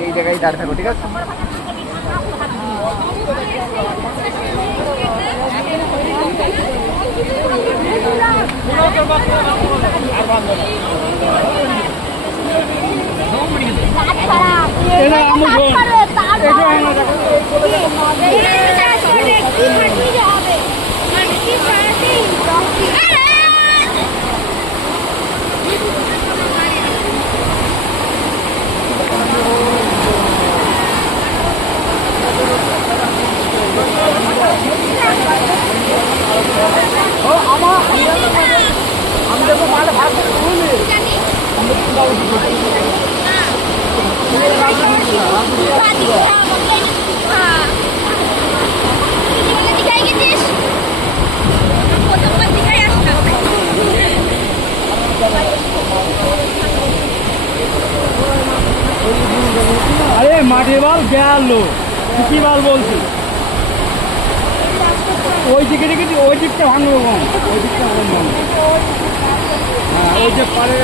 এই জায়গায় দাঁড়িয়ে থাকো, ঠিক আছে? আরে মাঠে বল গেল কি বল বলছি ওই দিকে ওই দিকটা ভাঙবো ওই দিকটা ভাঙবো হ্যাঁ ওই যে পারে